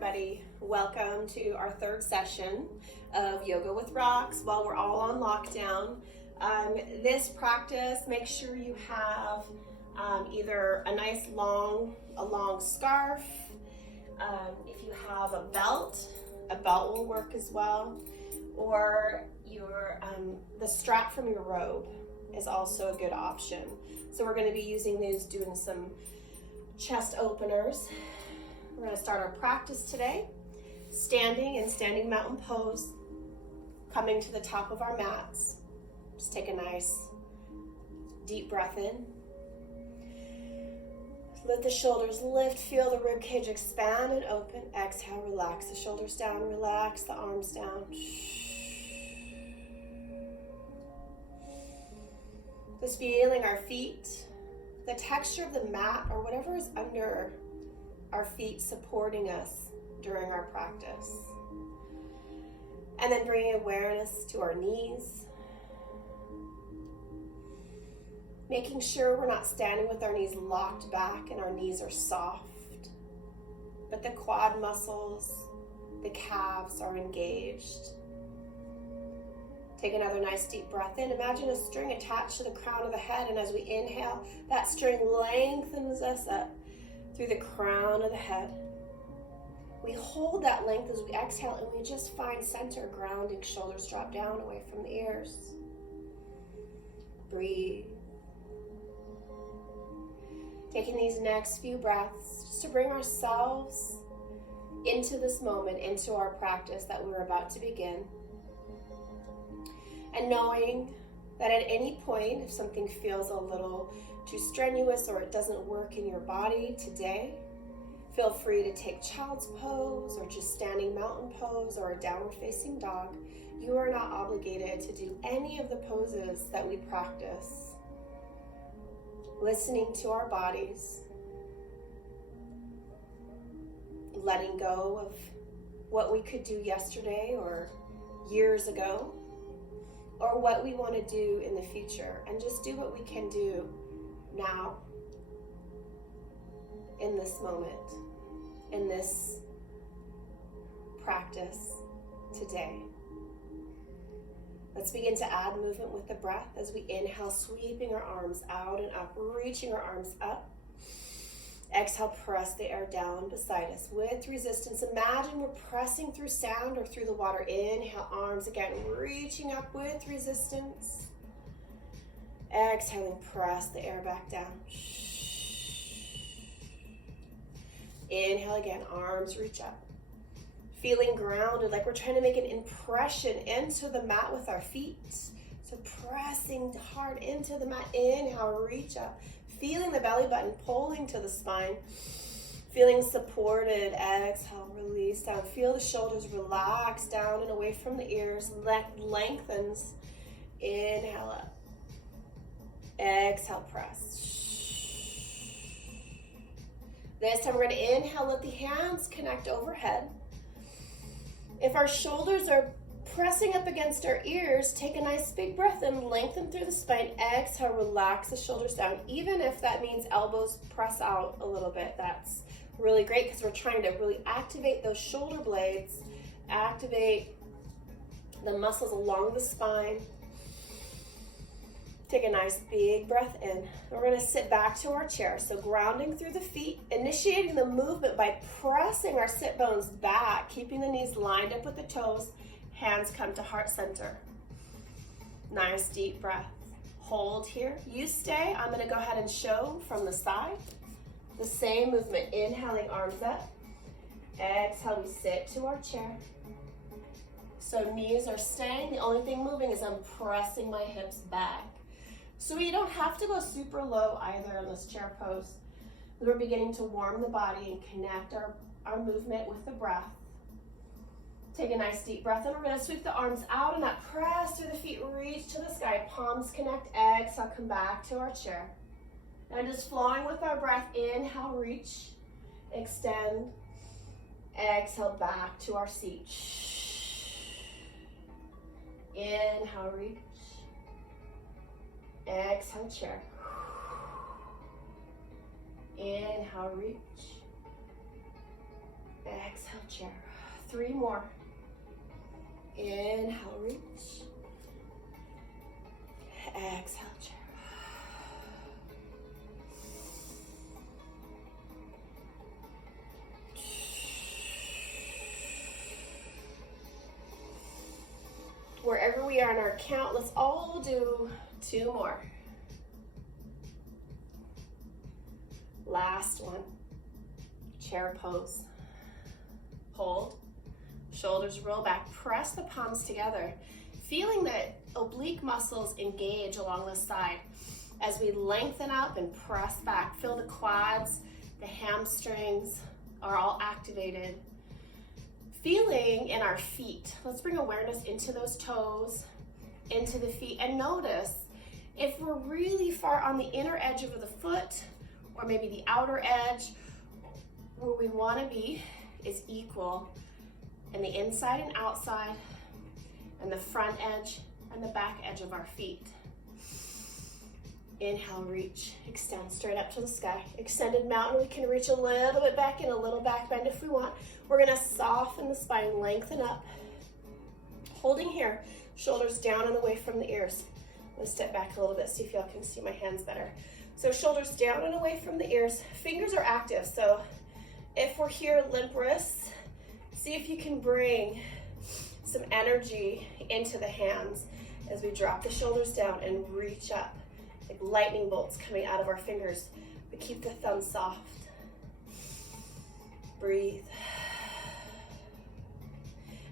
everybody. Welcome to our third session of Yoga with Rocks while we're all on lockdown. This practice, make sure you have either a nice long scarf. If you have a belt will work as well. Or the strap from your robe is also a good option. So we're going to be using these, doing some chest openers. We're going to start our practice today, standing in standing mountain pose, coming to the top of our mats. Just take a nice deep breath in. Let the shoulders lift, feel the rib cage expand and open. Exhale, relax the shoulders down, relax the arms down. Just feeling our feet, the texture of the mat or whatever is under our feet supporting us during our practice. And then bringing awareness to our knees. Making sure we're not standing with our knees locked back and our knees are soft, but the quad muscles, the calves are engaged. Take another nice deep breath in. Imagine a string attached to the crown of the head, and as we inhale, that string lengthens us up through the crown of the head. We hold that length as we exhale, and we just find center, grounding, shoulders drop down away from the ears. Breathe. Taking these next few breaths just to bring ourselves into this moment, into our practice that we're about to begin. And knowing that at any point, if something feels a little too strenuous or it doesn't work in your body today, feel free to take child's pose or just standing mountain pose or a downward facing dog. You are not obligated to do any of the poses that we practice. Listening to our bodies, letting go of what we could do yesterday or years ago, or what we want to do in the future, and just do what we can do now, in this moment, in this practice today. Let's begin to add movement with the breath as we inhale, sweeping our arms out and up, reaching our arms up. Exhale, press the air down beside us with resistance. Imagine we're pressing through sand or through the water. Inhale, arms again, reaching up with resistance. Exhaling, press the air back down. Inhale again, arms reach up. Feeling grounded, like we're trying to make an impression into the mat with our feet. So pressing hard into the mat. Inhale, reach up. Feeling the belly button pulling to the spine. Feeling supported. Exhale, release down. Feel the shoulders relax down and away from the ears. Lengthens. Inhale up. Exhale, press. This time we're going to inhale, let the hands connect overhead. If our shoulders are pressing up against our ears, take a nice big breath in, lengthen through the spine. Exhale, relax the shoulders down. Even if that means elbows press out a little bit, that's really great because we're trying to really activate those shoulder blades, activate the muscles along the spine. Take a nice big breath in. We're going to sit back to our chair. So grounding through the feet, initiating the movement by pressing our sit bones back, keeping the knees lined up with the toes. Hands come to heart center. Nice deep breath. Hold here. You stay. I'm going to go ahead and show from the side. The same movement. Inhaling, arms up. Exhale, we sit to our chair. So knees are staying. The only thing moving is I'm pressing my hips back. So we don't have to go super low either in this chair pose. We're beginning to warm the body and connect our movement with the breath. Take a nice deep breath in. We're going to sweep the arms out and up. Press through the feet, reach to the sky. Palms connect. Exhale, come back to our chair. And just flowing with our breath. Inhale, reach, extend. Exhale, back to our seat. Inhale, reach. Exhale, chair. Inhale, reach. Exhale, chair. 3 more. Inhale, reach. Exhale, chair. Wherever we are in our count, let's all do 2 more. Last one. Chair pose. Hold. Shoulders roll back. Press the palms together. Feeling that oblique muscles engage along the side as we lengthen up and press back. Feel the quads, the hamstrings are all activated. Feeling in our feet. Let's bring awareness into those toes, into the feet, and notice if we're really far on the inner edge of the foot, or maybe the outer edge, where we want to be is equal in the inside and outside, and the front edge and the back edge of our feet. Inhale, reach, extend straight up to the sky. Extended mountain, we can reach a little bit back in, a little back bend if we want. We're gonna soften the spine, lengthen up. Holding here, shoulders down and away from the ears. I'm gonna step back a little bit, see if y'all can see my hands better. So shoulders down and away from the ears. Fingers are active, so if we're here, limp wrists, see if you can bring some energy into the hands as we drop the shoulders down and reach up. Like lightning bolts coming out of our fingers, but keep the thumb soft. Breathe.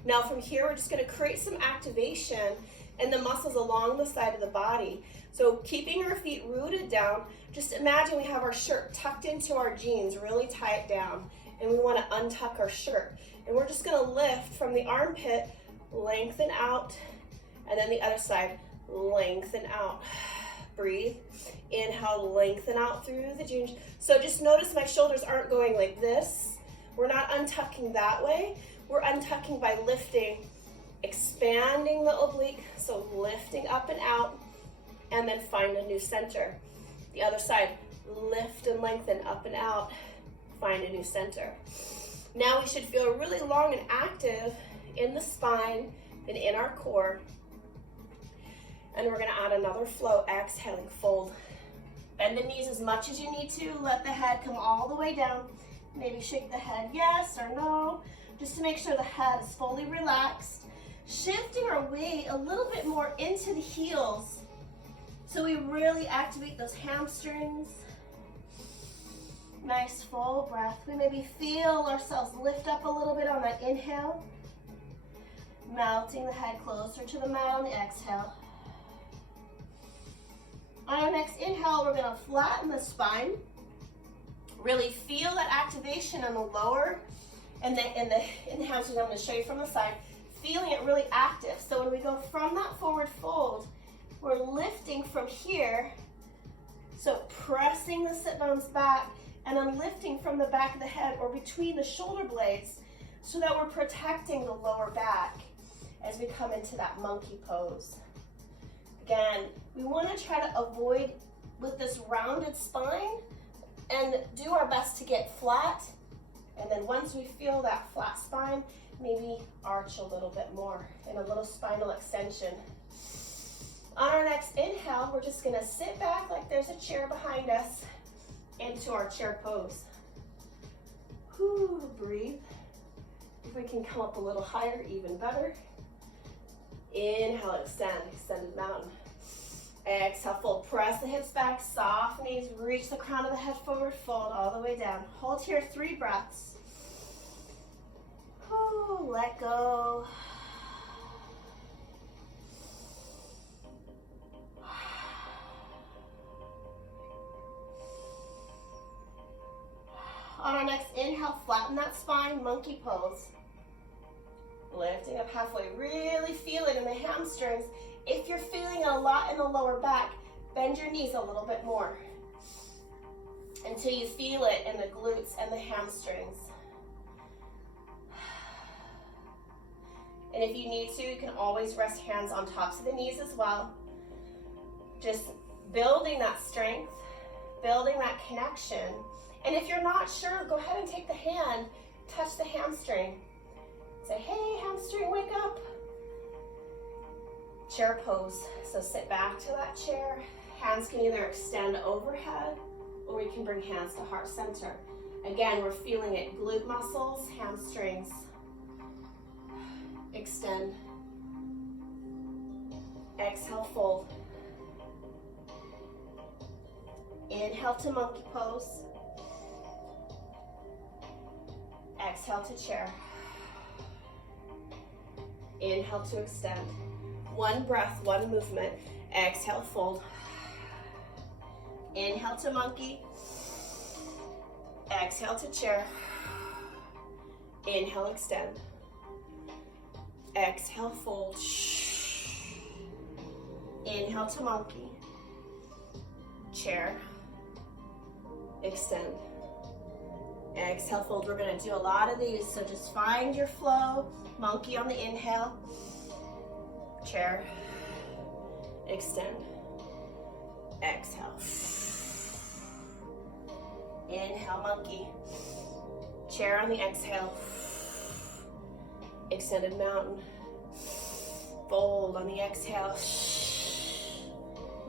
Now from here, we're just gonna create some activation in the muscles along the side of the body. So keeping our feet rooted down, just imagine we have our shirt tucked into our jeans, really tie it down, and we wanna untuck our shirt. And we're just gonna lift from the armpit, lengthen out, and then the other side, lengthen out. Breathe. Inhale, lengthen out through the jeans. So just notice my shoulders aren't going like this. We're not untucking that way. We're untucking by lifting, expanding the oblique, so lifting up and out, and then find a new center. The other side, lift and lengthen up and out, find a new center. Now we should feel really long and active in the spine and in our core. And we're gonna add another flow, exhaling, fold. Bend the knees as much as you need to. Let the head come all the way down. Maybe shake the head yes or no, just to make sure the head is fully relaxed. Shifting our weight a little bit more into the heels so we really activate those hamstrings. Nice full breath. We maybe feel ourselves lift up a little bit on that inhale. Melting the head closer to the mat on the exhale. On our next inhale, we're gonna flatten the spine. Really feel that activation in the lower and then in the hamstrings. I'm gonna show you from the side. Feeling it really active. So when we go from that forward fold, we're lifting from here. So pressing the sit bones back and then lifting from the back of the head or between the shoulder blades so that we're protecting the lower back as we come into that monkey pose. Again, we want to try to avoid with this rounded spine and do our best to get flat. And then once we feel that flat spine, maybe arch a little bit more in a little spinal extension. On our next inhale, we're just gonna sit back like there's a chair behind us into our chair pose. Whew, breathe. If we can come up a little higher, even better. Inhale, extend, extended mountain. Exhale, fold, press the hips back, soft knees, reach the crown of the head forward, fold all the way down. Hold here, 3 breaths. Whew, let go. On our next inhale, flatten that spine, monkey pose. Lifting up halfway, really feel it in the hamstrings. If you're feeling a lot in the lower back, bend your knees a little bit more until you feel it in the glutes and the hamstrings. And if you need to, you can always rest hands on tops of the knees as well. Just building that strength, building that connection. And if you're not sure, go ahead and take the hand touch the hamstring. Say, hey, hamstring, wake up. Chair pose. So sit back to that chair. Hands can either extend overhead or we can bring hands to heart center. Again, we're feeling it. Glute muscles, hamstrings. Extend. Exhale, fold. Inhale to monkey pose. Exhale to chair. Inhale to extend. One breath, one movement. Exhale, fold. Inhale to monkey. Exhale to chair. Inhale, extend. Exhale, fold. Inhale to monkey. Chair. Extend. Exhale, fold. We're going to do a lot of these, so just find your flow. Monkey on the inhale. Chair. Extend. Exhale. Inhale, monkey. Chair on the exhale. Extended mountain. Fold on the exhale.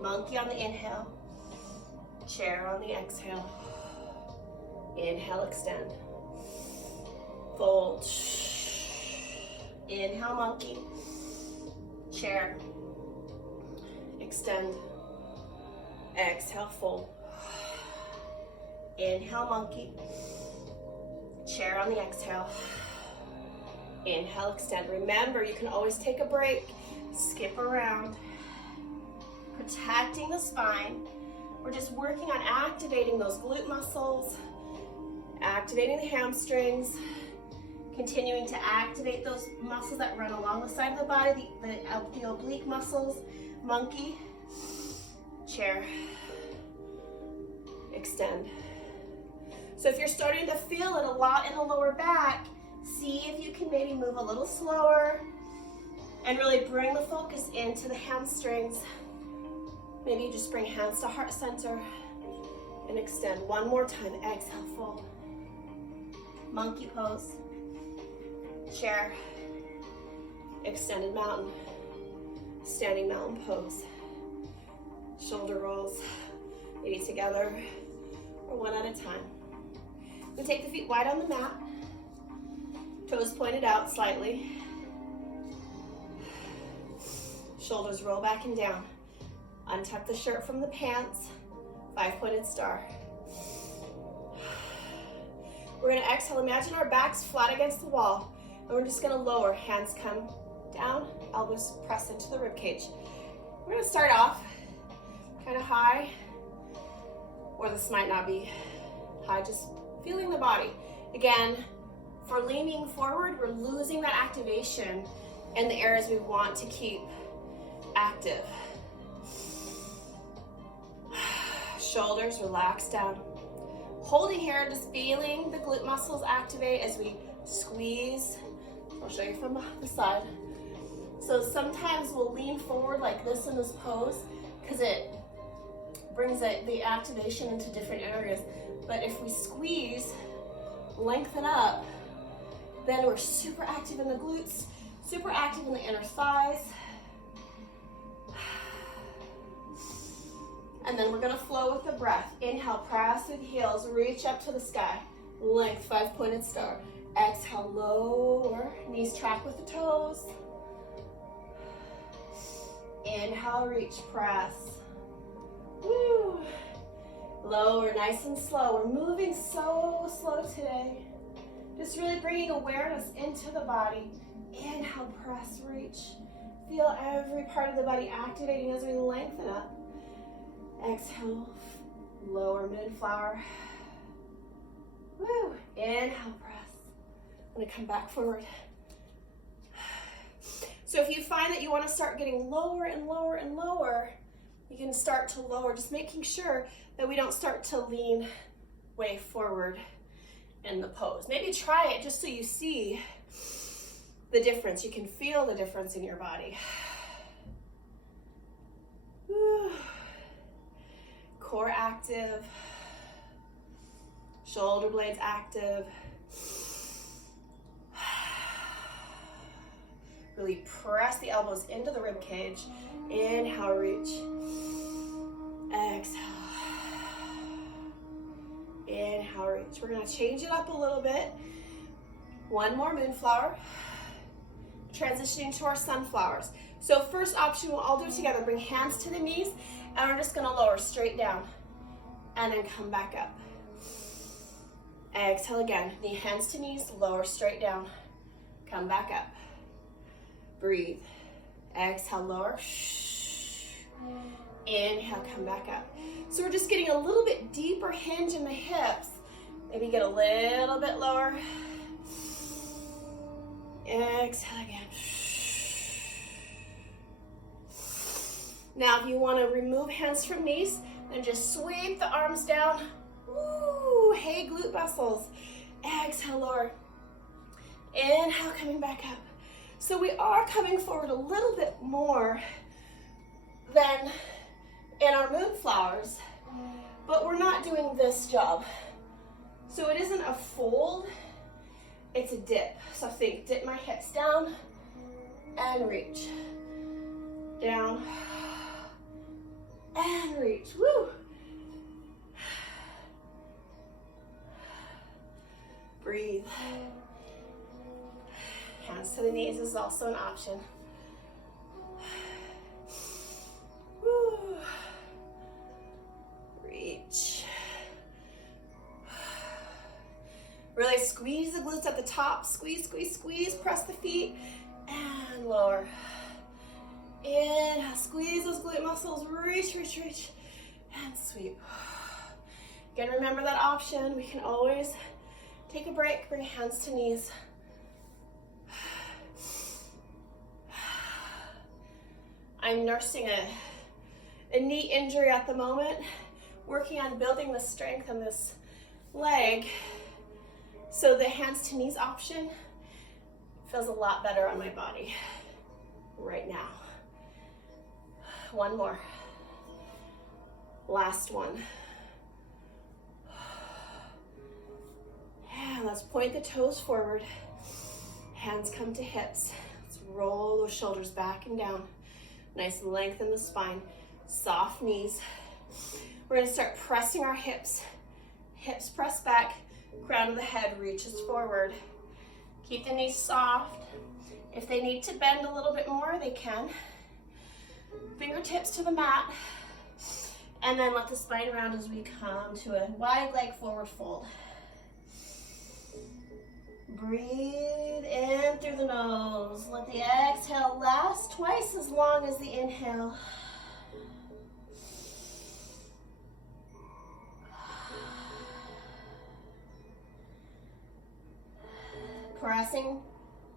Monkey on the inhale. Chair on the exhale. Inhale, extend. Fold. Inhale, monkey. Chair. Extend. Exhale, fold. Inhale, monkey. Chair on the exhale. Inhale, extend. Remember, you can always take a break. Skip around. Protecting the spine. We're just working on activating those glute muscles, activating the hamstrings, continuing to activate those muscles that run along the side of the body, the oblique muscles. Monkey, chair, extend. So if you're starting to feel it a lot in the lower back, see if you can maybe move a little slower and really bring the focus into the hamstrings. Maybe you just bring hands to heart center and extend. One more time. Exhale, fold. Monkey pose. Chair. Extended mountain. Standing mountain pose. Shoulder rolls. Maybe together or one at a time. We take the feet wide on the mat. Toes pointed out slightly. Shoulders roll back and down. Untuck the shirt from the pants. 5-pointed star. We're going to exhale. Imagine our backs flat against the wall. And we're just going to lower. Hands come down. Elbows press into the rib cage. We're going to start off kind of high. Or this might not be high. Just feeling the body. Again, for leaning forward, we're losing that activation in the areas we want to keep active. Shoulders relax down. Holding here, just feeling the glute muscles activate as we squeeze. I'll show you from the side. So sometimes we'll lean forward like this in this pose because it brings the activation into different areas. But if we squeeze, lengthen up, then we're super active in the glutes, super active in the inner thighs. And then we're gonna flow with the breath. Inhale, press through the heels, reach up to the sky. Length, 5-pointed star. Exhale, lower, knees track with the toes. Inhale, reach, press. Woo. Lower, nice and slow. We're moving so slow today. Just really bringing awareness into the body. Inhale, press, reach. Feel every part of the body activating as we lengthen up. Exhale, lower mid-flower. Woo. Inhale, press. I'm gonna come back forward. So if you find that you want to start getting lower and lower and lower, you can start to lower, just making sure that we don't start to lean way forward in the pose. Maybe try it just so you see the difference. You can feel the difference in your body. Whew. Core active, shoulder blades active. Really press the elbows into the rib cage. Inhale, reach. Exhale. Inhale, reach. We're gonna change it up a little bit. One more moonflower. Transitioning to our sunflowers. So first option, we'll all do it together. Bring hands to the knees, and we're just gonna lower straight down, and then come back up. Exhale again. Knee, hands to knees, lower straight down, come back up. Breathe. Exhale, lower. Inhale, come back up. So we're just getting a little bit deeper hinge in the hips. Maybe get a little bit lower. Exhale again. Now, if you want to remove hands from knees, then just sweep the arms down. Woo, hey, glute muscles. Exhale, lower. Inhale, coming back up. So we are coming forward a little bit more than in our moonflowers, but we're not doing this job. So it isn't a fold, it's a dip. So think, dip my hips down and reach. Down and reach. Woo! Breathe. Hands to the knees is also an option. Woo. Reach. Really squeeze the glutes at the top. Squeeze, squeeze, squeeze. Press the feet and lower. Inhale, squeeze those glute muscles. Reach, reach, reach, and sweep. Again, remember that option. We can always take a break, bring hands to knees. I'm nursing a knee injury at the moment, working on building the strength in this leg. So the hands to knees option feels a lot better on my body right now. One more. Last one. And let's point the toes forward. Hands come to hips. Let's roll those shoulders back and down. Nice length in the spine. Soft knees. We're gonna start pressing our hips. Hips press back. Crown of the head reaches forward. Keep the knees soft. If they need to bend a little bit more, they can. Fingertips to the mat. And then let the spine round as we come to a wide leg forward fold. Breathe in through the nose. Let the exhale last twice as long as the inhale.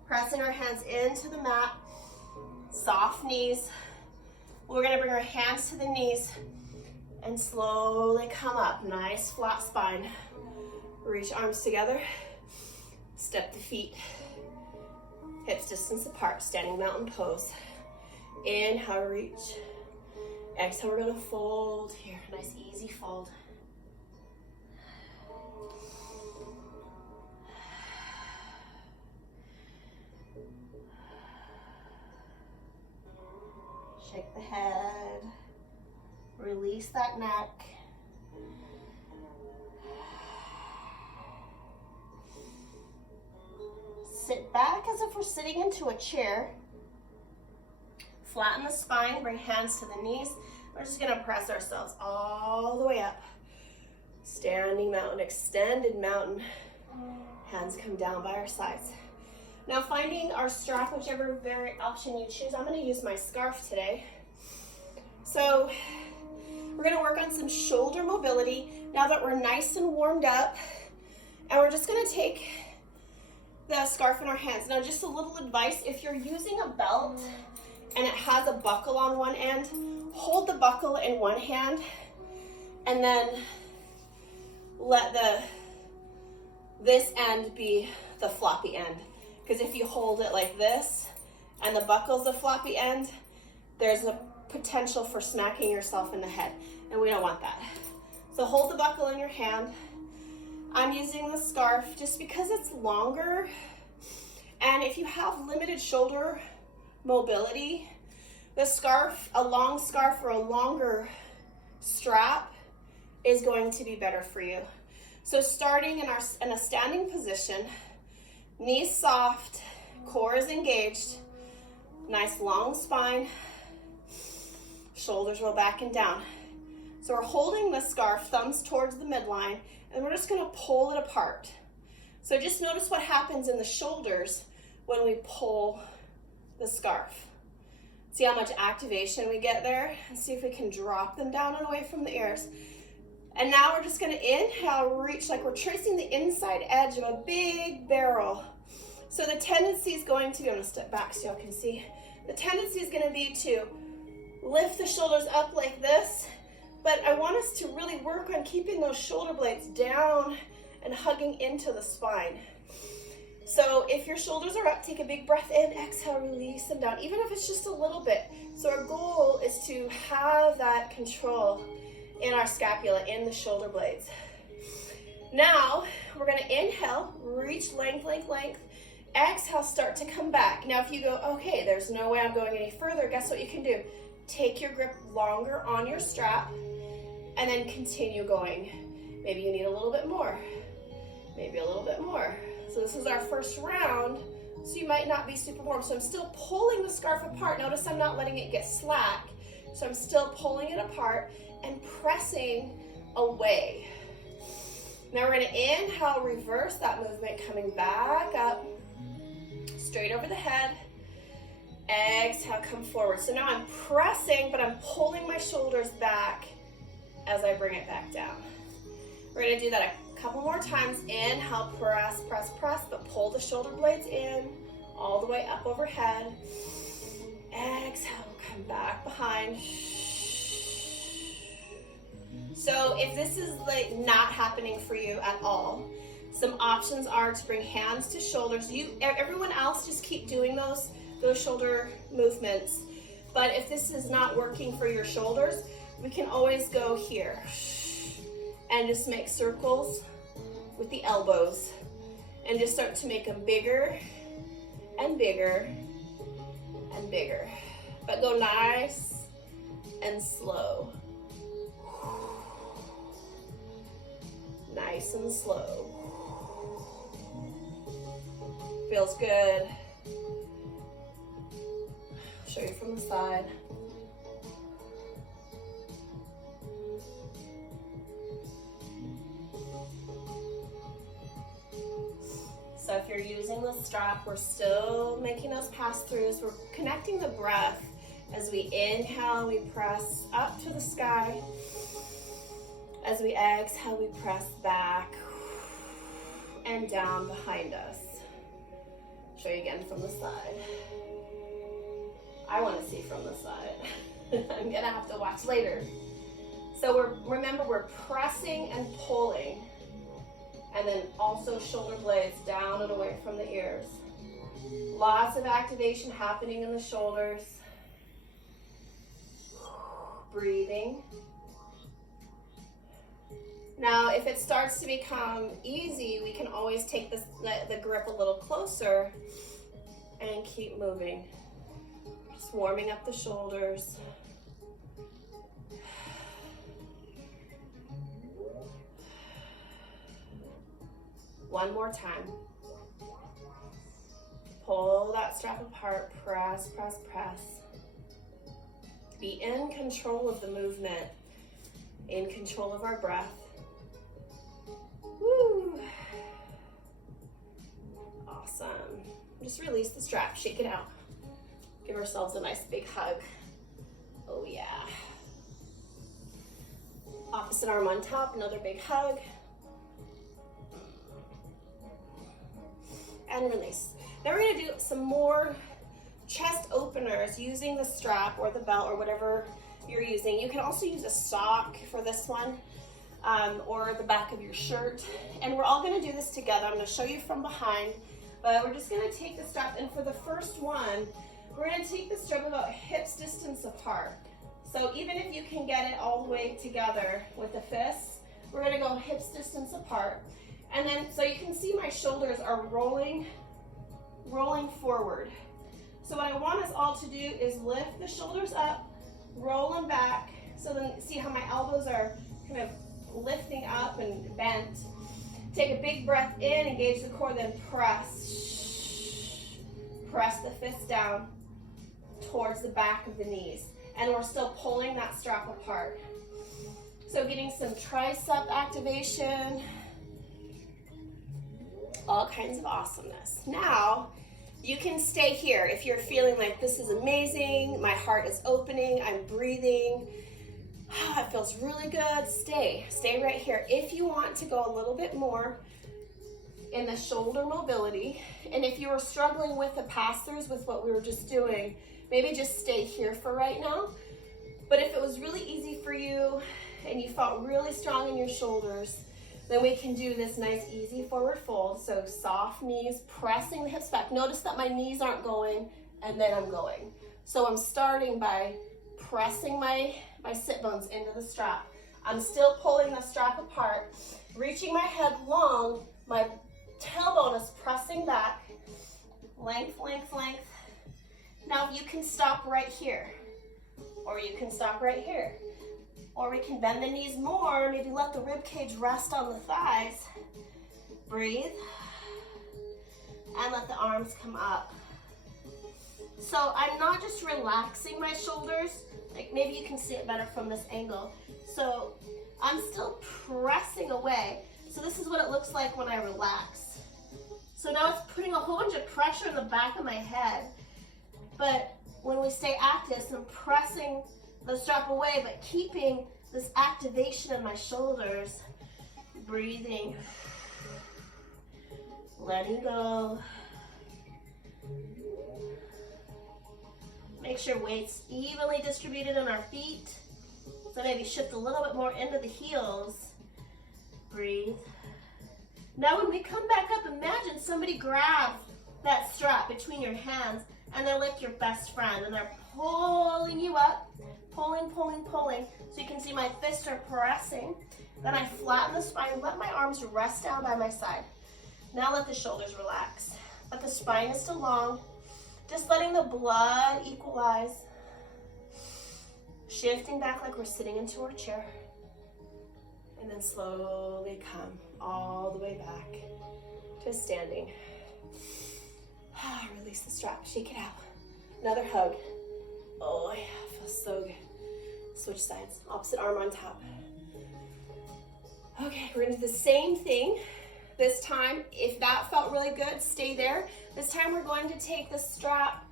Pressing our hands into the mat. Soft knees. We're gonna bring our hands to the knees and slowly come up. Nice flat spine. Reach arms together. Step the feet. Hips distance apart, standing mountain pose. Inhale, reach. Exhale, we're gonna fold here. Nice easy fold. Shake the head. Release that neck. Sit back as if we're sitting into a chair. Flatten the spine, bring hands to the knees. We're just gonna press ourselves all the way up. Standing mountain, extended mountain. Hands come down by our sides. Now finding our strap, whichever option you choose, I'm gonna use my scarf today. So we're gonna work on some shoulder mobility now that we're nice and warmed up. And we're just gonna take the scarf in our hands. Now just a little advice, if you're using a belt and it has a buckle on one end, hold the buckle in one hand and then let this end be the floppy end. Because if you hold it like this and the buckle's the floppy end, there's a potential for smacking yourself in the head, and we don't want that. So hold the buckle in your hand. I'm using the scarf just because it's longer, and if you have limited shoulder mobility, the scarf, a long scarf or a longer strap is going to be better for you. So starting in a standing position, knees soft, core is engaged, nice long spine, shoulders roll back and down. So we're holding the scarf, thumbs towards the midline, and we're just gonna pull it apart. So just notice what happens in the shoulders when we pull the scarf. See how much activation we get there? And see if we can drop them down and away from the ears. And now we're just gonna inhale, reach like we're tracing the inside edge of a big barrel. So the tendency is going to be, I'm gonna step back so y'all can see. The tendency is gonna be to lift the shoulders up like this, but I want us to really work on keeping those shoulder blades down and hugging into the spine. So if your shoulders are up, take a big breath in, exhale, release them down, even if it's just a little bit. So our goal is to have that control in our scapula, in the shoulder blades. Now, we're gonna inhale, reach length, length, length. Exhale, start to come back. Now, if you go, okay, there's no way I'm going any further, guess what you can do? Take your grip longer on your strap and then continue going. Maybe you need a little bit more, maybe a little bit more. So this is our first round, so you might not be super warm. So I'm still pulling the scarf apart. Notice I'm not letting it get slack. So I'm still pulling it apart and pressing away. Now we're gonna inhale, reverse that movement, coming back up, straight over the head. Exhale, come forward. So now I'm pressing, but I'm pulling my shoulders back as I bring it back down. We're gonna do that a couple more times. Inhale, press, press, press, but pull the shoulder blades in, all the way up overhead. Exhale, come back behind. So if this is like not happening for you at all, some options are to bring hands to shoulders. Everyone else just keep doing those shoulder movements. But if this is not working for your shoulders, we can always go here and just make circles with the elbows and just start to make them bigger and bigger and bigger. But go nice and slow. Nice and slow. Feels good. Show you from the side. So if you're using the strap, we're still making those pass-throughs. We're connecting the breath. As we inhale, we press up to the sky. As we exhale, we press back and down behind us. Show you again from the side. I want to see from the side. I'm gonna have to watch later. So remember we're pressing and pulling, and then also shoulder blades down and away from the ears. Lots of activation happening in the shoulders. Breathing. Now, if it starts to become easy, we can always take the grip a little closer and keep moving. Just warming up the shoulders. One more time. Pull that strap apart, press, press, press. Be in control of the movement, in control of our breath. Woo. Awesome. Just release the strap, shake it out. Give ourselves a nice big hug. Oh yeah. Opposite arm on top, another big hug. And release. Now we're gonna do some more chest openers using the strap or the belt or whatever you're using. You can also use a sock for this one. Or the back of your shirt. And we're all gonna do this together. I'm gonna show you from behind, but we're just gonna take the strap, and for the first one, we're gonna take the strap about hips distance apart. So even if you can get it all the way together with the fists, we're gonna go hips distance apart. And then, so you can see my shoulders are rolling forward. So what I want us all to do is lift the shoulders up, roll them back. So then see how my elbows are kind of lifting up and bent. Take a big breath in, engage the core, then press. Press the fists down towards the back of the knees. And we're still pulling that strap apart. So getting some tricep activation, all kinds of awesomeness. Now, you can stay here if you're feeling like this is amazing, my heart is opening, I'm breathing, it feels really good. Stay right here. If you want to go a little bit more in the shoulder mobility, and if you were struggling with the pass-throughs with what we were just doing, maybe just stay here for right now. But if it was really easy for you and you felt really strong in your shoulders, then we can do this nice easy forward fold. So soft knees, pressing the hips back. Notice that my knees aren't going and then I'm going. So I'm starting by pressing my sit bones into the strap. I'm still pulling the strap apart, reaching my head long, my tailbone is pressing back, length, length, length. Now you can stop right here, or you can stop right here. Or we can bend the knees more, maybe let the rib cage rest on the thighs. Breathe, and let the arms come up. So I'm not just relaxing my shoulders, like maybe you can see it better from this angle. So I'm still pressing away. So this is what it looks like when I relax. So now it's putting a whole bunch of pressure in the back of my head. But when we stay active, so I'm pressing the strap away, but keeping this activation in my shoulders. Breathing, letting go. Make sure weight's evenly distributed on our feet. So maybe shift a little bit more into the heels. Breathe. Now when we come back up, imagine somebody grabs that strap between your hands and they're like your best friend and they're pulling you up, pulling, pulling, pulling. So you can see my fists are pressing. Then I flatten the spine, let my arms rest down by my side. Now let the shoulders relax. But the spine is still long. Just letting the blood equalize. Shifting back like we're sitting into our chair. And then slowly come all the way back to standing. Release the strap, shake it out. Another hug. Oh yeah, feels so good. Switch sides, opposite arm on top. Okay, we're gonna do the same thing. This time, if that felt really good, stay there. This time we're going to take the strap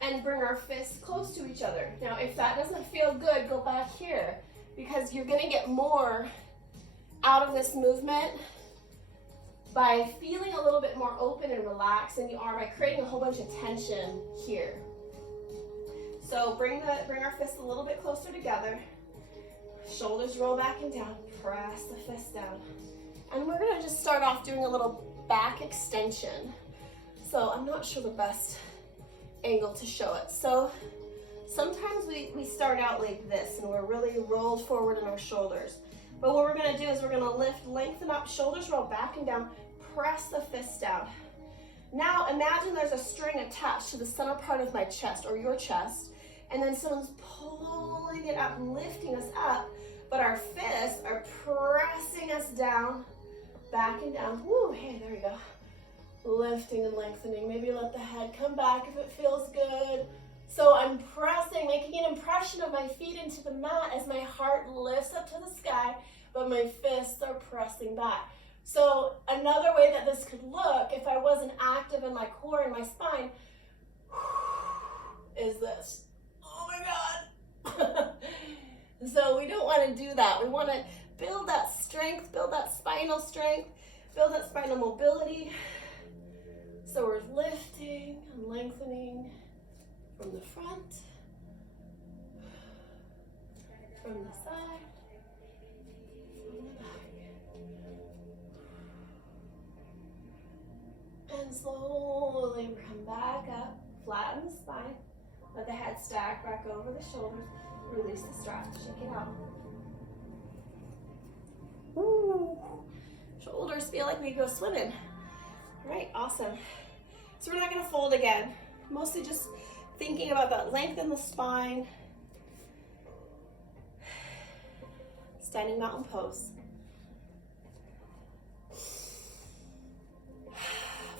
and bring our fists close to each other. Now, if that doesn't feel good, go back here because you're gonna get more out of this movement by feeling a little bit more open and relaxed in the arm by creating a whole bunch of tension here. So bring our fists a little bit closer together. Shoulders roll back and down. Press the fists down. And we're gonna just start off doing a little back extension. So I'm not sure the best angle to show it. So sometimes we start out like this and we're really rolled forward in our shoulders. But what we're gonna do is we're gonna lift, lengthen up, shoulders roll back and down, press the fists down. Now imagine there's a string attached to the center part of my chest or your chest, and then someone's pulling it up, lifting us up, but our fists are pressing us down, back and down. Woo, hey, there we go. Lifting and lengthening. Maybe let the head come back if it feels good. So I'm pressing, making an impression of my feet into the mat as my heart lifts up to the sky, but my fists are pressing back. So another way that this could look, if I wasn't active in my core and my spine, is this. Oh my God. So we don't want to do that. We want to build that strength, build that spinal strength, build that spinal mobility. So we're lifting and lengthening from the front, from the side, from the back. And slowly come back up, flatten the spine, let the head stack back over the shoulders, release the strap, shake it out. Woo. Shoulders feel like we go swimming. All right, awesome. So we're not gonna fold again. Mostly just thinking about that length in the spine. Standing mountain pose.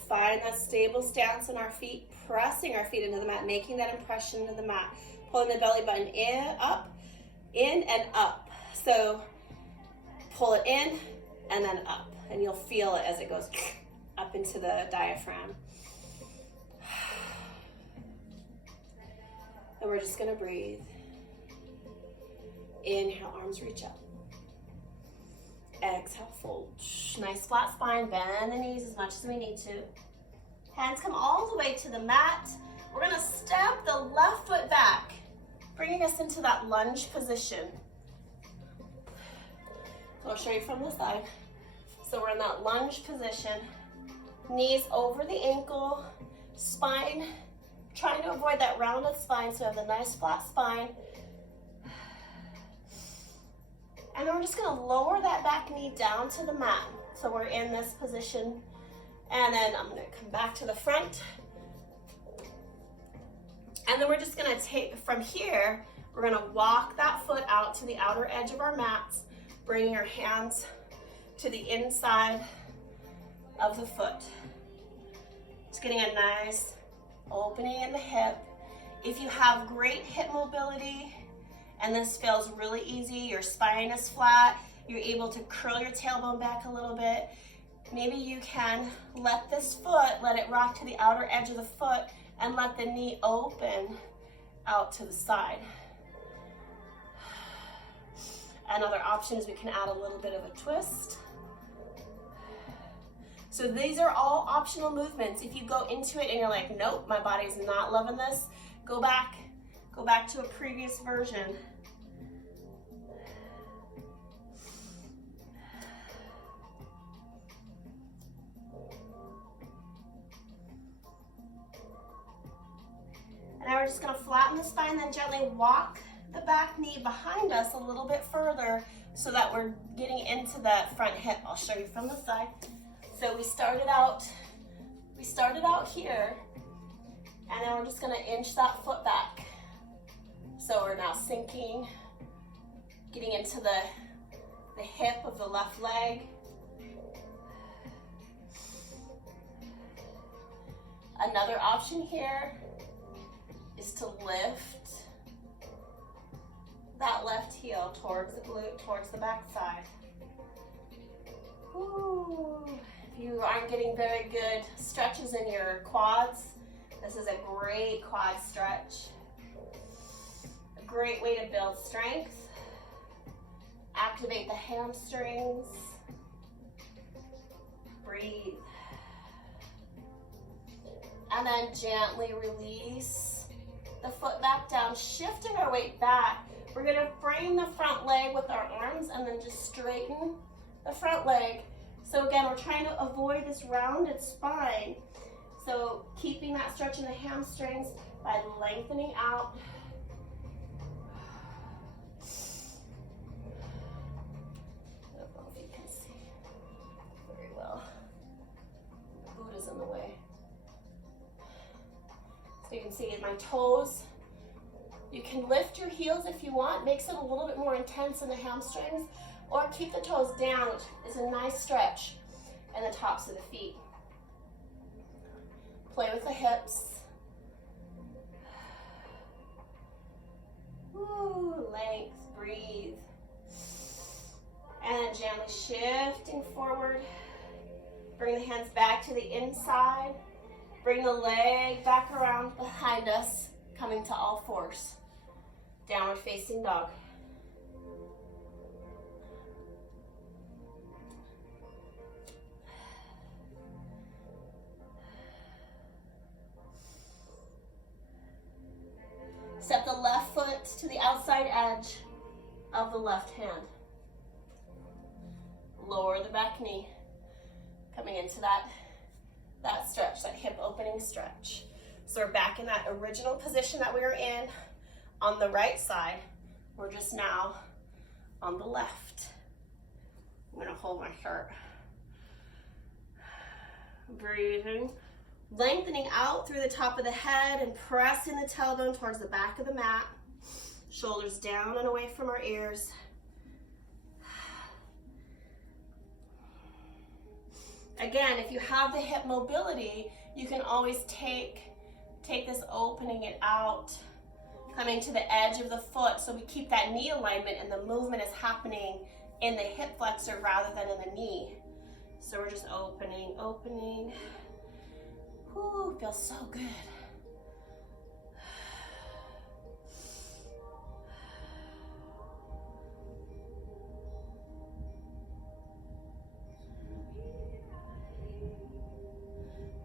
Find that stable stance in our feet, pressing our feet into the mat, making that impression into the mat. Pulling the belly button in and up. So pull it in and then up, and you'll feel it as it goes up into the diaphragm. And we're just gonna breathe. Inhale, arms reach up. Exhale, fold. Nice flat spine, bend the knees as much as we need to. Hands come all the way to the mat. We're gonna step the left foot back, bringing us into that lunge position. So I'll show you from the side. So we're in that lunge position. Knees over the ankle, spine, trying to avoid that rounded spine so we have the nice flat spine. And then we're just gonna lower that back knee down to the mat. So we're in this position. And then I'm gonna come back to the front. And then we're just gonna take, from here, we're gonna walk that foot out to the outer edge of our mats, bringing your hands to the inside of the foot. Just getting a nice opening in the hip. If you have great hip mobility, and this feels really easy, your spine is flat, you're able to curl your tailbone back a little bit, maybe you can let this foot, let it rock to the outer edge of the foot and let the knee open out to the side. Another option is we can add a little bit of a twist. So these are all optional movements. If you go into it and you're like, nope, my body's not loving this, go back to a previous version. And now we're just gonna flatten the spine, then gently walk the back knee behind us a little bit further so that we're getting into that front hip. I'll show you from the side. So we started out here, and then we're just gonna inch that foot back. So we're now sinking, getting into the hip of the left leg. Another option here is to lift that left heel towards the glute, towards the back side. Ooh. If you aren't getting very good stretches in your quads, this is a great quad stretch. A great way to build strength. Activate the hamstrings. Breathe. And then gently release the foot back down, shifting our weight back. We're gonna frame the front leg with our arms and then just straighten the front leg. So again, we're trying to avoid this rounded spine. So keeping that stretch in the hamstrings by lengthening out. I don't know if you can see very well. The boot is in the way. So you can see my toes. You can lift your heels if you want, makes it a little bit more intense in the hamstrings, or keep the toes down, which is a nice stretch, and the tops of the feet. Play with the hips. Ooh, length, breathe. And then gently shifting forward. Bring the hands back to the inside. Bring the leg back around behind us, coming to all fours. Downward facing dog. Step the left foot to the outside edge of the left hand. Lower the back knee, coming into that stretch, that hip opening stretch. So we're back in that original position that we were in on the right side. We're just now on the left. I'm gonna hold my shirt. Breathing, Lengthening out through the top of the head and pressing the tailbone towards the back of the mat. Shoulders down and away from our ears. Again, if you have the hip mobility, you can always take this, opening it out, coming to the edge of the foot, so we keep that knee alignment and the movement is happening in the hip flexor rather than in the knee. So we're just opening, opening. Whew, feels so good.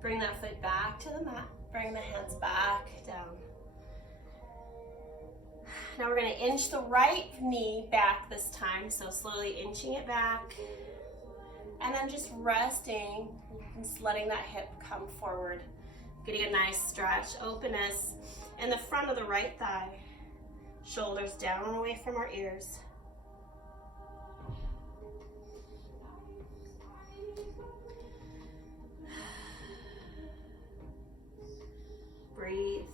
Bring that foot back to the mat. Bring the hands back down. Now we're going to inch the right knee back this time, so slowly inching it back. And then just resting and just letting that hip come forward. Getting a nice stretch, openness in the front of the right thigh. Shoulders down and away from our ears. Breathe.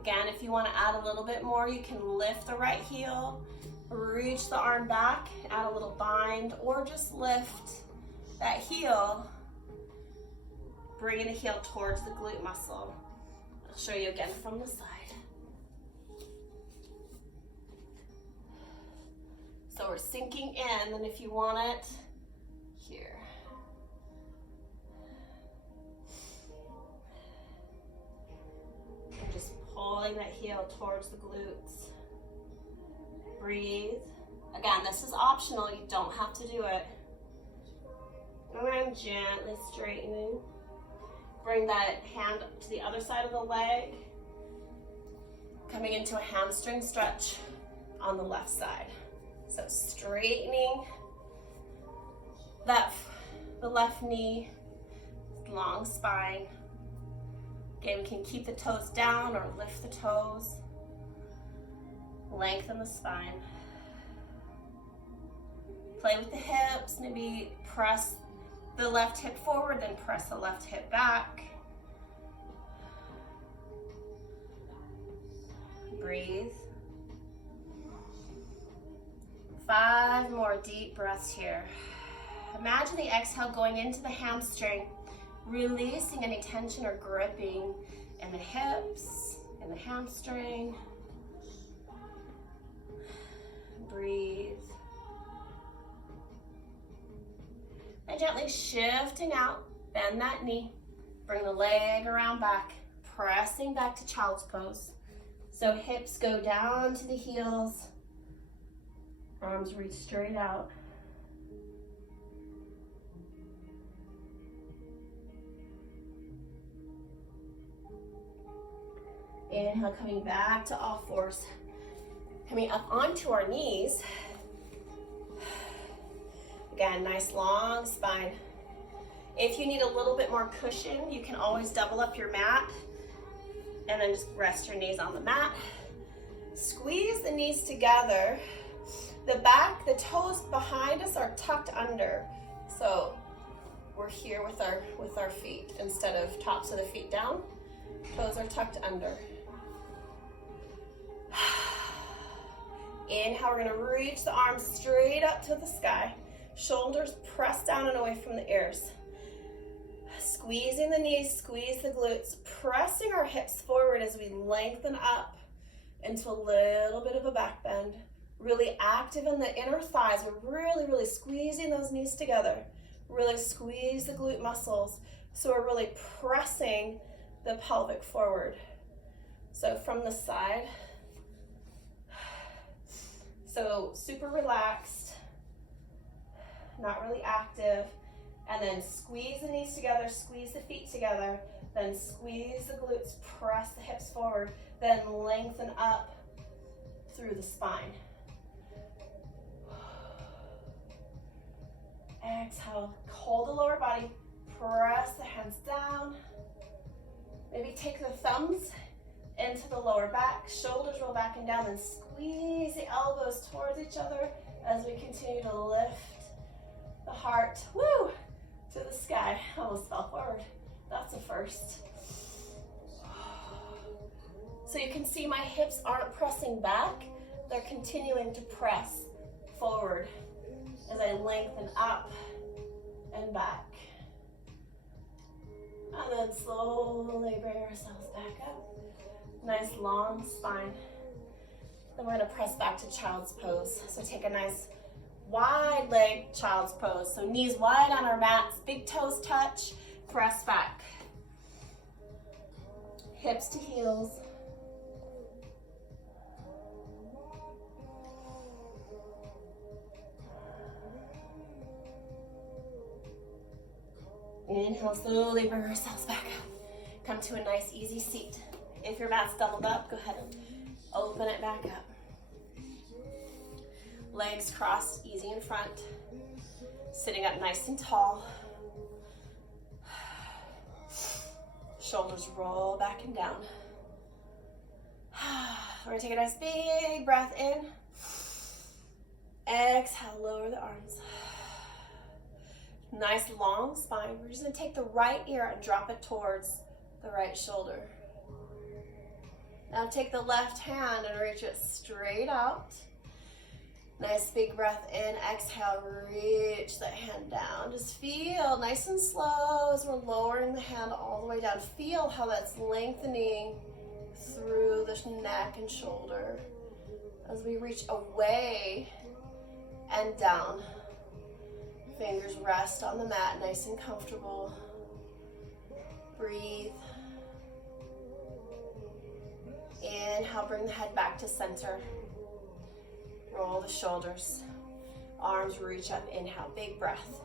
Again, if you want to add a little bit more, you can lift the right heel, reach the arm back, add a little bind, or just lift that heel, bringing the heel towards the glute muscle. I'll show you again from the side. So we're sinking in, and if you want it, here. And just pulling that heel towards the glutes. Breathe. Again, this is optional. You don't have to do it. And then gently straightening. Bring that hand to the other side of the leg. Coming into a hamstring stretch on the left side. So straightening the left knee, long spine. Again, we can keep the toes down or lift the toes. Lengthen the spine. Play with the hips, maybe press the left hip forward, then press the left hip back. Breathe. 5 more deep breaths here. Imagine the exhale going into the hamstring, releasing any tension or gripping in the hips, in the hamstring. Breathe. And gently shifting out, bend that knee, bring the leg around back, pressing back to child's pose. So hips go down to the heels, arms reach straight out. Inhale, coming back to all fours. Coming up onto our knees. Again, nice long spine. If you need a little bit more cushion, you can always double up your mat and then just rest your knees on the mat. Squeeze the knees together. The toes behind us are tucked under. So we're here with our feet instead of tops of the feet down. Toes are tucked under. Inhale, we're gonna reach the arms straight up to the sky. Shoulders press down and away from the ears. Squeezing the knees, squeeze the glutes, pressing our hips forward as we lengthen up into a little bit of a back bend. Really active in the inner thighs. We're really squeezing those knees together. Really squeeze the glute muscles. So we're really pressing the pelvic forward. So from the side. So super relaxed, not really active. And then squeeze the knees together, squeeze the feet together, then squeeze the glutes, press the hips forward, then lengthen up through the spine. Exhale, hold the lower body, press the hands down. Maybe take the thumbs into the lower back, shoulders roll back and down, and squeeze the elbows towards each other as we continue to lift the heart, to the sky. Almost fell forward. That's a first. So you can see my hips aren't pressing back. They're continuing to press forward as I lengthen up and back. And then slowly bring ourselves back up. Nice long spine. Then we're gonna press back to child's pose. So take a nice wide leg child's pose. So knees wide on our mats, big toes touch, press back. Hips to heels. Inhale, slowly bring ourselves back up. Come to a nice easy seat. If your mat's doubled up, go ahead and open it back up. Legs crossed, easy in front. Sitting up nice and tall. Shoulders roll back and down. We're gonna take a nice big breath in. Exhale, lower the arms. Nice long spine. We're just gonna take the right ear and drop it towards the right shoulder. Now take the left hand and reach it straight out. Nice big breath in. Exhale, reach that hand down. Just feel nice and slow as we're lowering the hand all the way down. Feel how that's lengthening through the neck and shoulder as we reach away and down. Fingers rest on the mat, nice and comfortable. Breathe. Inhale, bring the head back to center. Roll the shoulders. Arms reach up, inhale, big breath.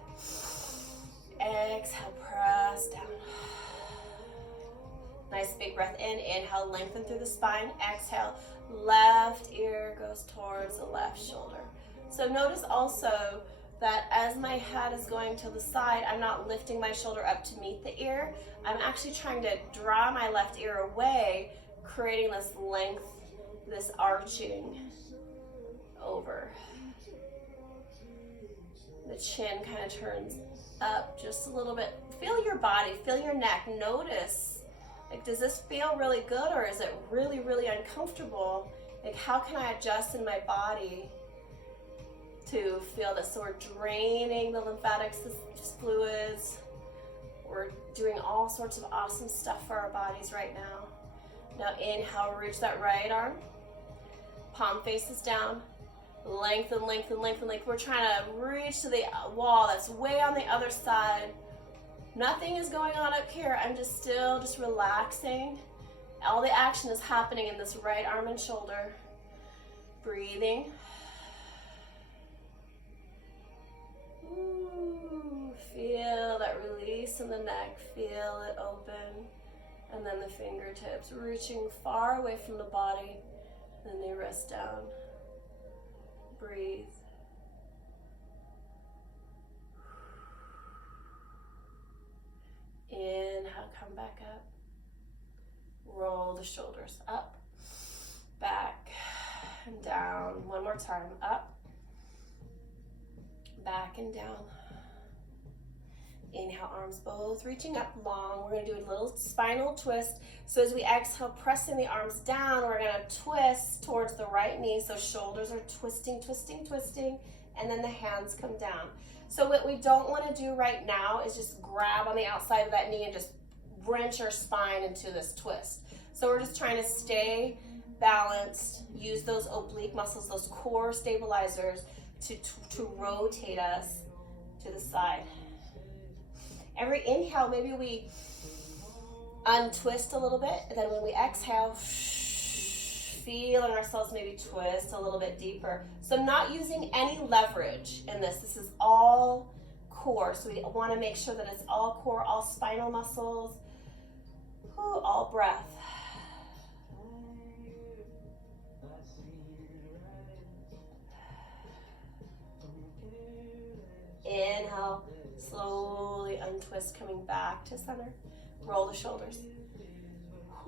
Exhale, press down. Nice big breath in, inhale, lengthen through the spine. Exhale, left ear goes towards the left shoulder. So notice also that as my head is going to the side, I'm not lifting my shoulder up to meet the ear. I'm actually trying to draw my left ear away, creating this length, this arching over. The chin kind of turns up just a little bit. Feel your body, feel your neck. Notice, like, does this feel really good or is it really, really uncomfortable? Like, how can I adjust in my body to feel this? So we're draining the lymphatics, the fluids. We're doing all sorts of awesome stuff for our bodies right now. Now inhale, reach that right arm. Palm faces down. Lengthen, lengthen, lengthen, lengthen. We're trying to reach to the wall that's way on the other side. Nothing is going on up here. I'm just relaxing. All the action is happening in this right arm and shoulder. Breathing. Ooh, feel that release in the neck. Feel it open. And then the fingertips reaching far away from the body. Then they rest down. Breathe. Inhale, come back up. Roll the shoulders up, back, and down. One more time. Up, back, and down. Inhale, arms both reaching up long. We're going to do a little spinal twist. So as we exhale, pressing the arms down, we're going to twist towards the right knee. So shoulders are twisting, twisting, twisting, and then the hands come down. So what we don't want to do right now is just grab on the outside of that knee and just wrench our spine into this twist. So we're just trying to stay balanced, use those oblique muscles, those core stabilizers to rotate us to the side. Every inhale, maybe we untwist a little bit, and then when we exhale, feeling ourselves maybe twist a little bit deeper. So I'm not using any leverage in this. This is all core. So we want to make sure that it's all core, all spinal muscles, all breath. Inhale, slowly untwist, coming back to center. Roll the shoulders.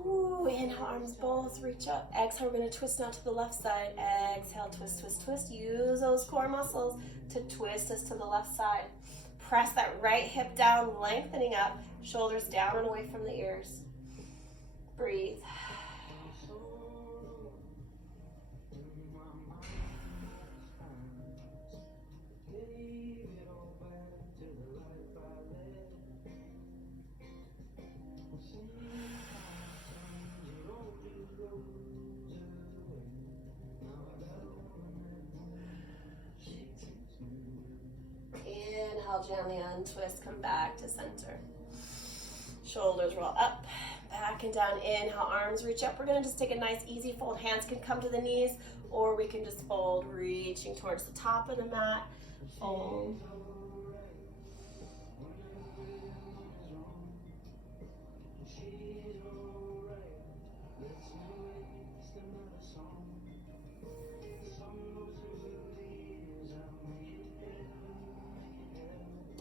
Ooh, inhale, arms both reach up. Exhale, we're going to twist now to the left side. Exhale, twist, twist, twist. Use those core muscles to twist us to the left side. Press that right hip down, lengthening up, shoulders down and away from the ears. Breathe. Inhale, gently untwist, come back to center. Shoulders roll up, back and down. Inhale, arms reach up. We're gonna just take a nice easy fold. Hands can come to the knees, or we can just fold, reaching towards the top of the mat. Fold.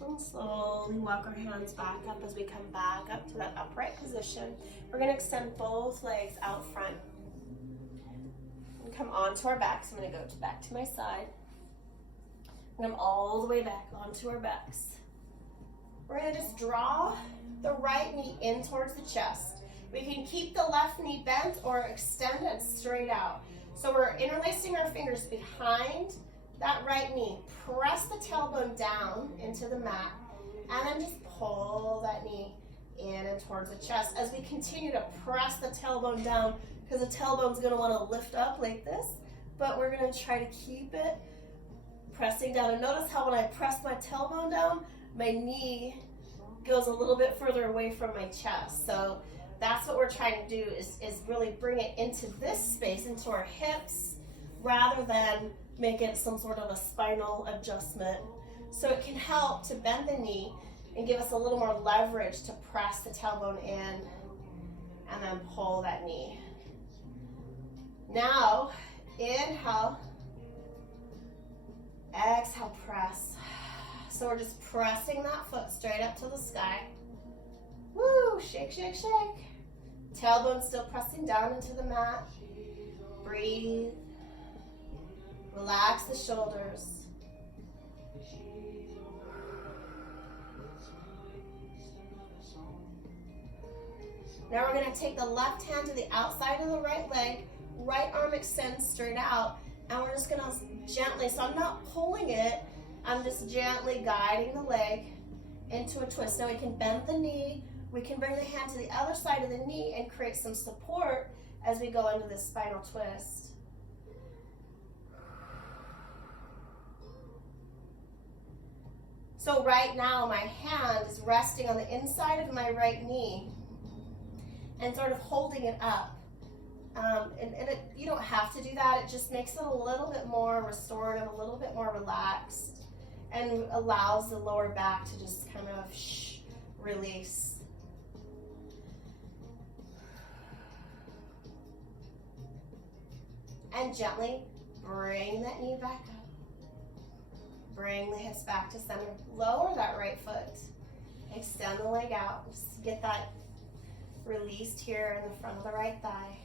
And slowly walk our hands back up as we come back up to that upright position. We're going to extend both legs out front. And come onto our backs. I'm going to go back to my side. And come all the way back onto our backs. We're going to just draw the right knee in towards the chest. We can keep the left knee bent or extend it straight out. So we're interlacing our fingers behind that right knee. Press the tailbone down into the mat, and then just pull that knee in and towards the chest as we continue to press the tailbone down, because the tailbone's going to want to lift up like this, but we're going to try to keep it pressing down. And notice how when I press my tailbone down, my knee goes a little bit further away from my chest. So that's what we're trying to do, is really bring it into this space, into our hips, rather than make it some sort of a spinal adjustment. So it can help to bend the knee and give us a little more leverage to press the tailbone in and then pull that knee. Now, inhale, exhale, press. So we're just pressing that foot straight up to the sky. Woo, shake, shake, shake. Tailbone still pressing down into the mat. Breathe. Relax the shoulders. Now we're going to take the left hand to the outside of the right leg, right arm extends straight out, and we're just going to gently, so I'm not pulling it, I'm just gently guiding the leg into a twist. Now we can bend the knee, we can bring the hand to the other side of the knee and create some support as we go into this spinal twist. So right now my hand is resting on the inside of my right knee and sort of holding it up. You don't have to do that. It just makes it a little bit more restorative, a little bit more relaxed, and allows the lower back to just kind of release. And gently bring that knee back up. Bring the hips back to center. Lower that right foot. Extend the leg out. Just get that released here in the front of the right thigh.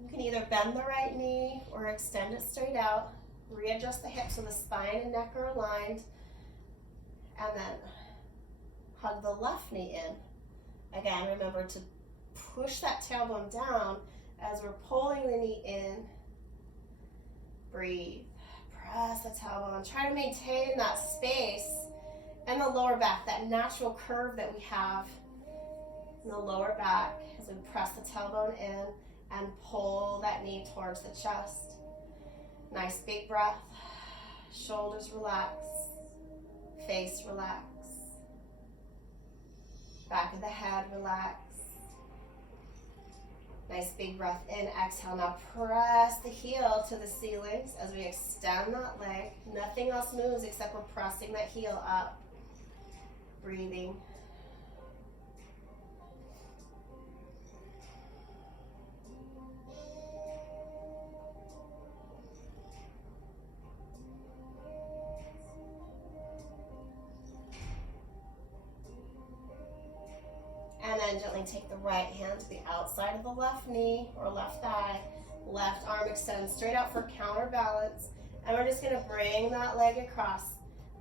You can either bend the right knee or extend it straight out. Readjust the hips so the spine and neck are aligned. And then hug the left knee in. Again, remember to push that tailbone down as we're pulling the knee in. Breathe. Press the tailbone. Try to maintain that space in the lower back, that natural curve that we have in the lower back as we press the tailbone in and pull that knee towards the chest. Nice big breath. Shoulders relax. Face relax. Back of the head relax. Nice big breath in, exhale. Now press the heel to the ceilings as we extend that leg. Nothing else moves except we're pressing that heel up. Breathing. And then gently take the right hand to the outside of the left knee or left thigh. Left arm extends straight out for counterbalance. And we're just going to bring that leg across.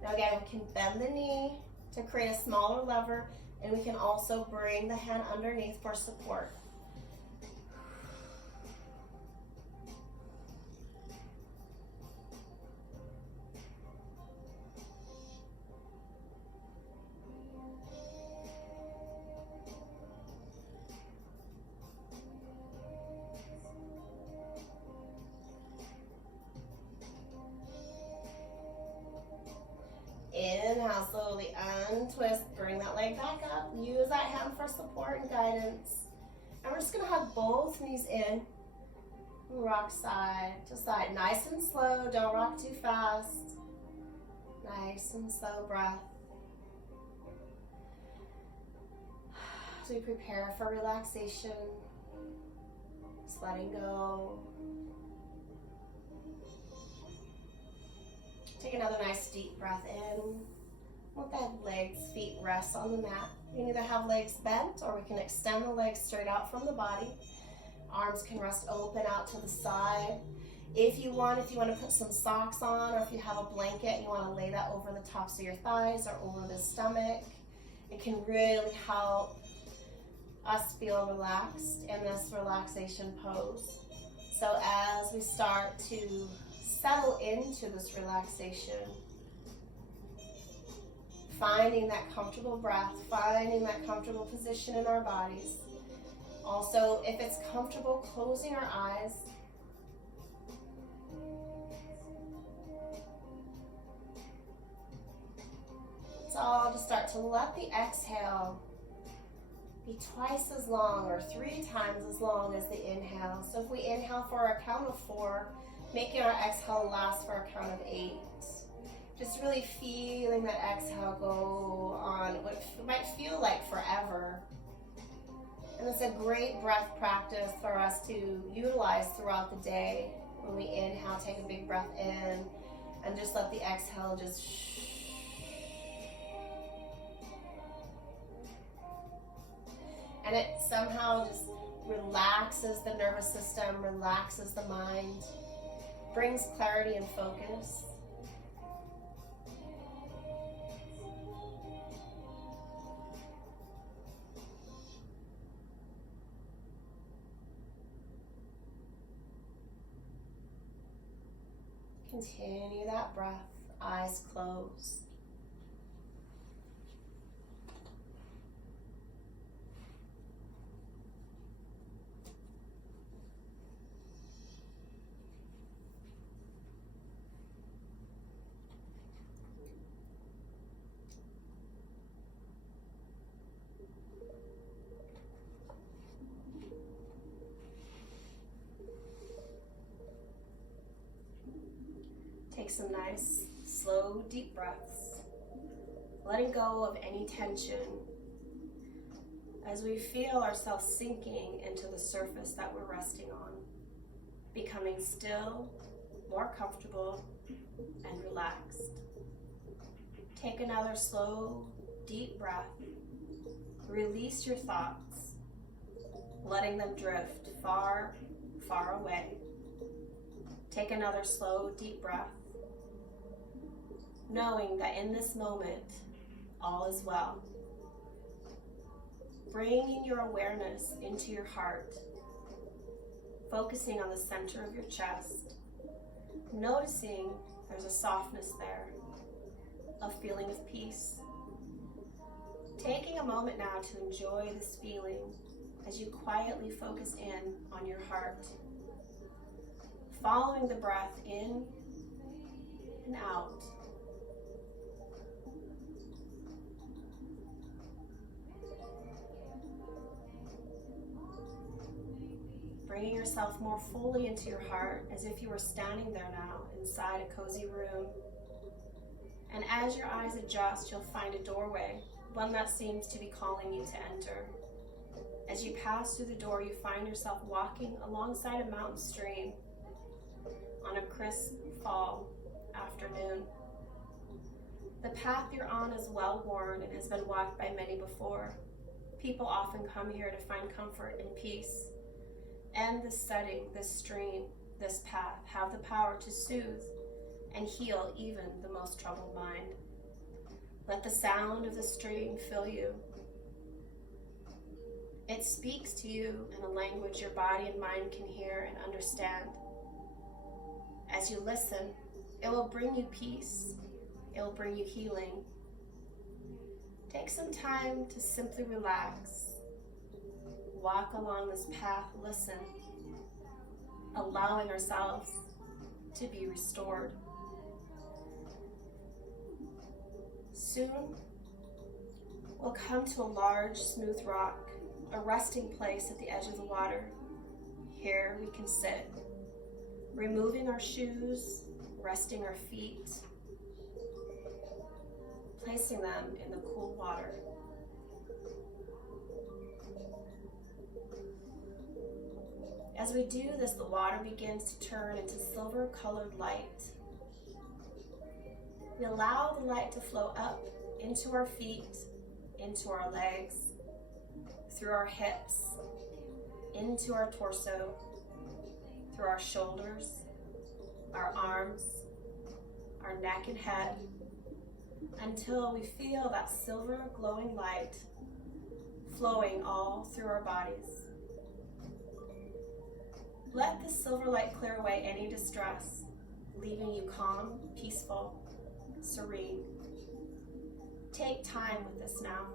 Now again, we can bend the knee to create a smaller lever, and we can also bring the hand underneath for support. Inhale, slowly untwist, bring that leg back up. Use that hand for support and guidance. And we're just gonna hug both knees in. Rock side to side, nice and slow, don't rock too fast. Nice and slow breath. As we prepare for relaxation, just letting go. Take another nice deep breath in. Let the legs, feet rest on the mat. We can either have legs bent or we can extend the legs straight out from the body. Arms can rest open out to the side. If you want to put some socks on, or if you have a blanket and you want to lay that over the tops of your thighs or over the stomach, it can really help us feel relaxed in this relaxation pose. So as we start to settle into this relaxation, finding that comfortable breath, finding that comfortable position in our bodies. Also, if it's comfortable, closing our eyes. So just start to let the exhale be twice as long or 3 times as long as the inhale. So if we inhale for a count of 4, making our exhale last for a count of 8. Just really feeling that exhale go on what might feel like forever. And it's a great breath practice for us to utilize throughout the day. When we inhale, take a big breath in, and just let the exhale just and it somehow just relaxes the nervous system, relaxes the mind, brings clarity and focus. Continue that breath, eyes closed. Take some nice, slow, deep breaths, letting go of any tension as we feel ourselves sinking into the surface that we're resting on, becoming still, more comfortable, and relaxed. Take another slow, deep breath. Release your thoughts, letting them drift far, far away. Take another slow, deep breath, knowing that in this moment, all is well. Bringing your awareness into your heart, focusing on the center of your chest, noticing there's a softness there, a feeling of peace. Taking a moment now to enjoy this feeling as you quietly focus in on your heart, following the breath in and out. Bringing yourself more fully into your heart as if you were standing there now inside a cozy room. And as your eyes adjust, you'll find a doorway, one that seems to be calling you to enter. As you pass through the door, you find yourself walking alongside a mountain stream on a crisp fall afternoon. The path you're on is well worn and has been walked by many before. People often come here to find comfort and peace. And this setting, this stream, this path have the power to soothe and heal even the most troubled mind. Let the sound of the stream fill you. It speaks to you in a language your body and mind can hear and understand. As you listen, it will bring you peace. It will bring you healing. Take some time to simply relax. Walk along this path, listen, allowing ourselves to be restored. Soon, we'll come to a large, smooth rock, a resting place at the edge of the water. Here we can sit, removing our shoes, resting our feet, placing them in the cool water. As we do this, the water begins to turn into silver-colored light. We allow the light to flow up into our feet, into our legs, through our hips, into our torso, through our shoulders, our arms, our neck and head, until we feel that silver glowing light flowing all through our bodies. Let the silver light clear away any distress, leaving you calm, peaceful, serene. Take time with this now.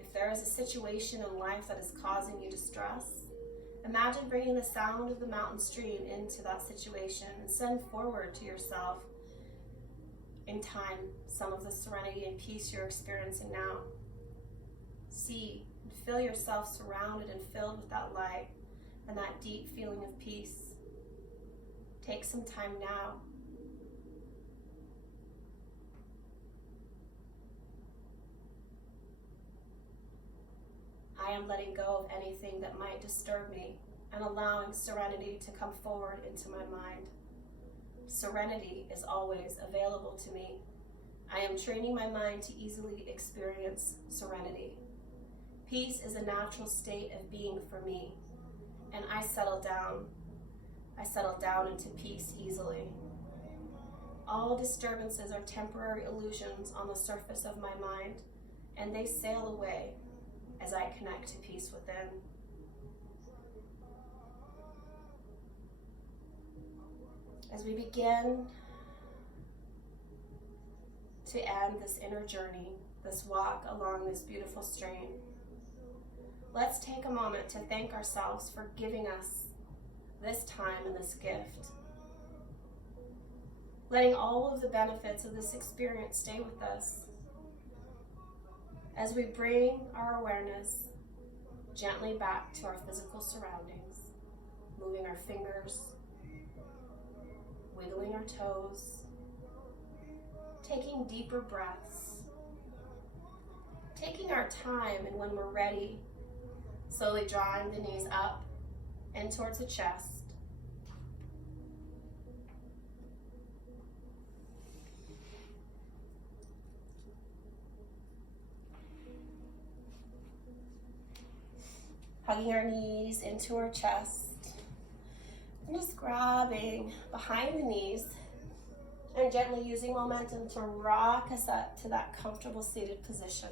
If there is a situation in life that is causing you distress, imagine bringing the sound of the mountain stream into that situation and send forward to yourself in time some of the serenity and peace you're experiencing now. See and feel yourself surrounded and filled with that light and that deep feeling of peace. Take some time now. I am letting go of anything that might disturb me and allowing serenity to come forward into my mind. Serenity is always available to me. I am training my mind to easily experience serenity. Peace is a natural state of being for me, and I settle down. I settle down into peace easily. All disturbances are temporary illusions on the surface of my mind, and they sail away as I connect to peace within. As we begin to end this inner journey, this walk along this beautiful stream, let's take a moment to thank ourselves for giving us this time and this gift. Letting all of the benefits of this experience stay with us as we bring our awareness gently back to our physical surroundings, moving our fingers, wiggling our toes, taking deeper breaths, taking our time, and when we're ready, slowly drawing the knees up and towards the chest. Hugging our knees into our chest. And just grabbing behind the knees and gently using momentum to rock us up to that comfortable seated position.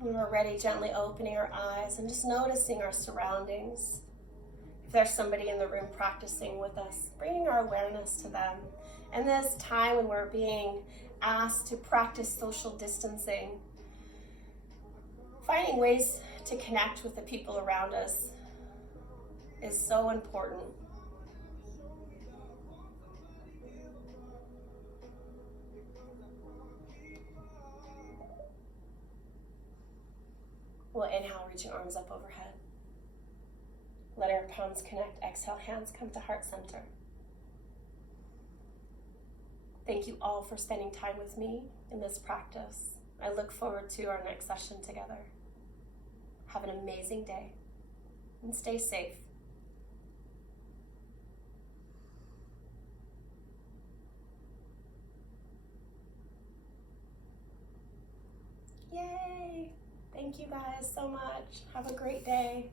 When we're ready, gently opening our eyes and just noticing our surroundings. If there's somebody in the room practicing with us, bringing our awareness to them. And this time when we're being asked to practice social distancing, finding ways to connect with the people around us is so important. We'll inhale, reaching arms up overhead. Let our palms connect. Exhale, hands come to heart center. Thank you all for spending time with me in this practice. I look forward to our next session together. Have an amazing day and stay safe. Yay! Thank you guys so much. Have a great day.